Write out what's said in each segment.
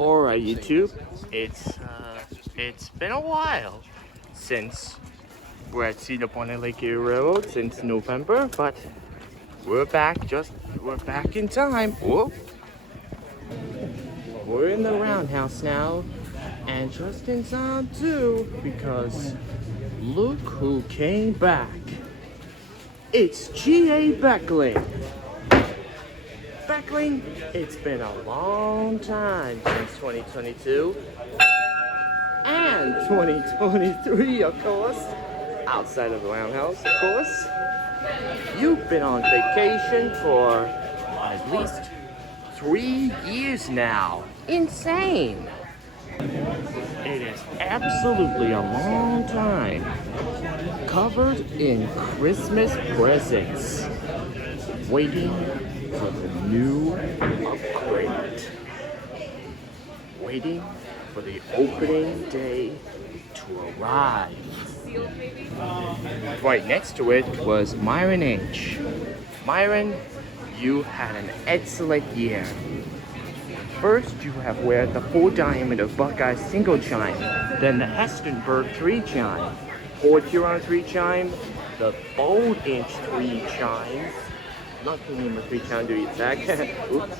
Alright YouTube, it's been a while since we're at Cedar and Lake Erie Railroad since November, but we're back in time. Whoop. We're in the Roundhouse now, and just in time too, because look who came back. It's G.A. Beckling. Beckling, it's been a long time since 2022 and 2023, of course, outside of the Roundhouse, of course. You've been on vacation for at least 3 years now. Insane. It is absolutely a long time. Covered in Christmas presents. Waiting for the new upgrade. Waiting for the opening day to arrive. Right next to it was Myron H. Myron, you had an excellent year. First, you have wear the 4-diameter Buckeye single chime, then the Hestonberg 3-chime, Port Huron 3-chime, the Bold Inch 3-chime, Lucky Humor 3-chime to be exact, oops,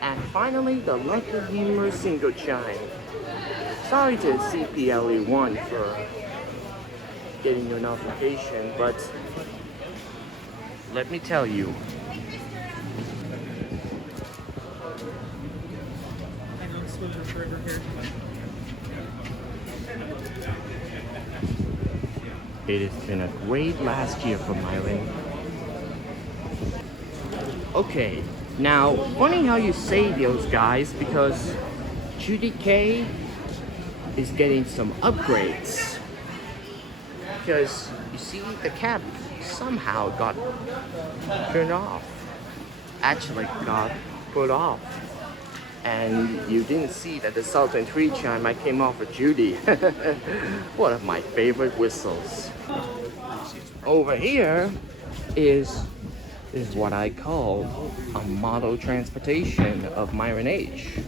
and finally the Lucky Humor single chime. Sorry to CPLE1 for getting your notification, but let me tell you, it has been a great last year for Myron. Okay, now, funny how you say those guys, because Judy K is getting some upgrades. Because, you see, the cap somehow got turned off. Actually got put off. And you didn't see that the Sultan 3-chime I came off with Judy. One of my favorite whistles. Over here is what I call a model transportation of Myron H.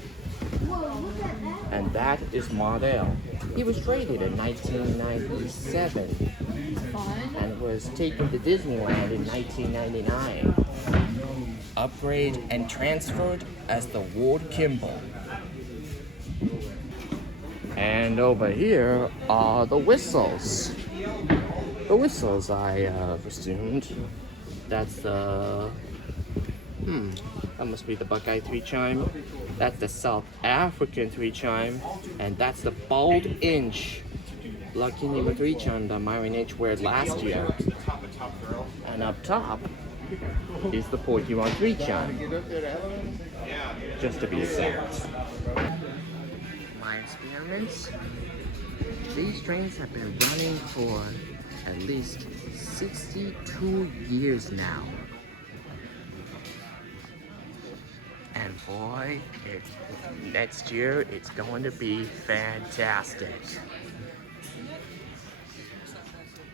And that is Mardell. He was traded in 1997 and was taken to Disneyland in 1999. Upgrade and transferred as the Ward Kimball. And over here are the whistles. The whistles I assumed. That's the that must be the Buckeye 3-chime. That's the South African 3-chime, and that's the Bold Inch Lucky Number 3-chime that Myron H wore last year. And up top is the Port Huron 3-chime, just to be exact. My experiments, these trains have been running for at least 62 years now. And boy, next year it's going to be fantastic.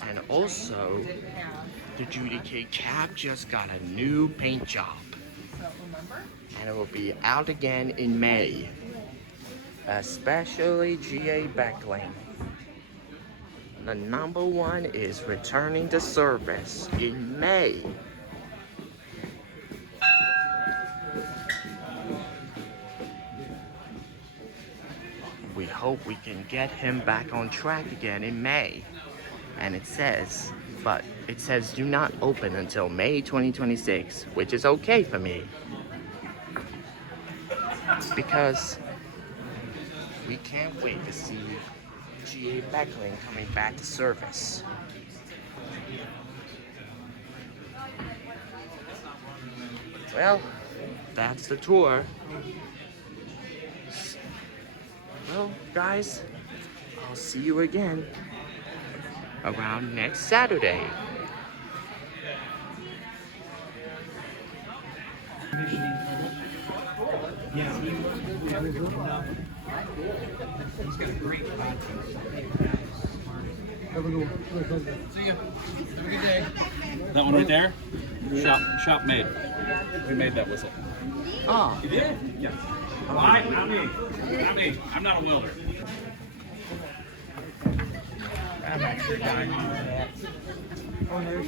And also, the Judy K cab just got a new paint job. And it will be out again in May. Especially G.A. Beckling. The number one is returning to service in May. We hope we can get him back on track again in May. And it says do not open until May 2026, which is okay for me. Because we can't wait to see G.A. Beckling coming back to service. Well, that's the tour. Well, guys, I'll see you again around next Saturday. He's got a great See you. Have a good day. That one right there? Shop made. We made that whistle. Ah. You did? Yeah. Why? Not me. Not me. I'm not a welder. I'm actually dying on that. Oh, there's.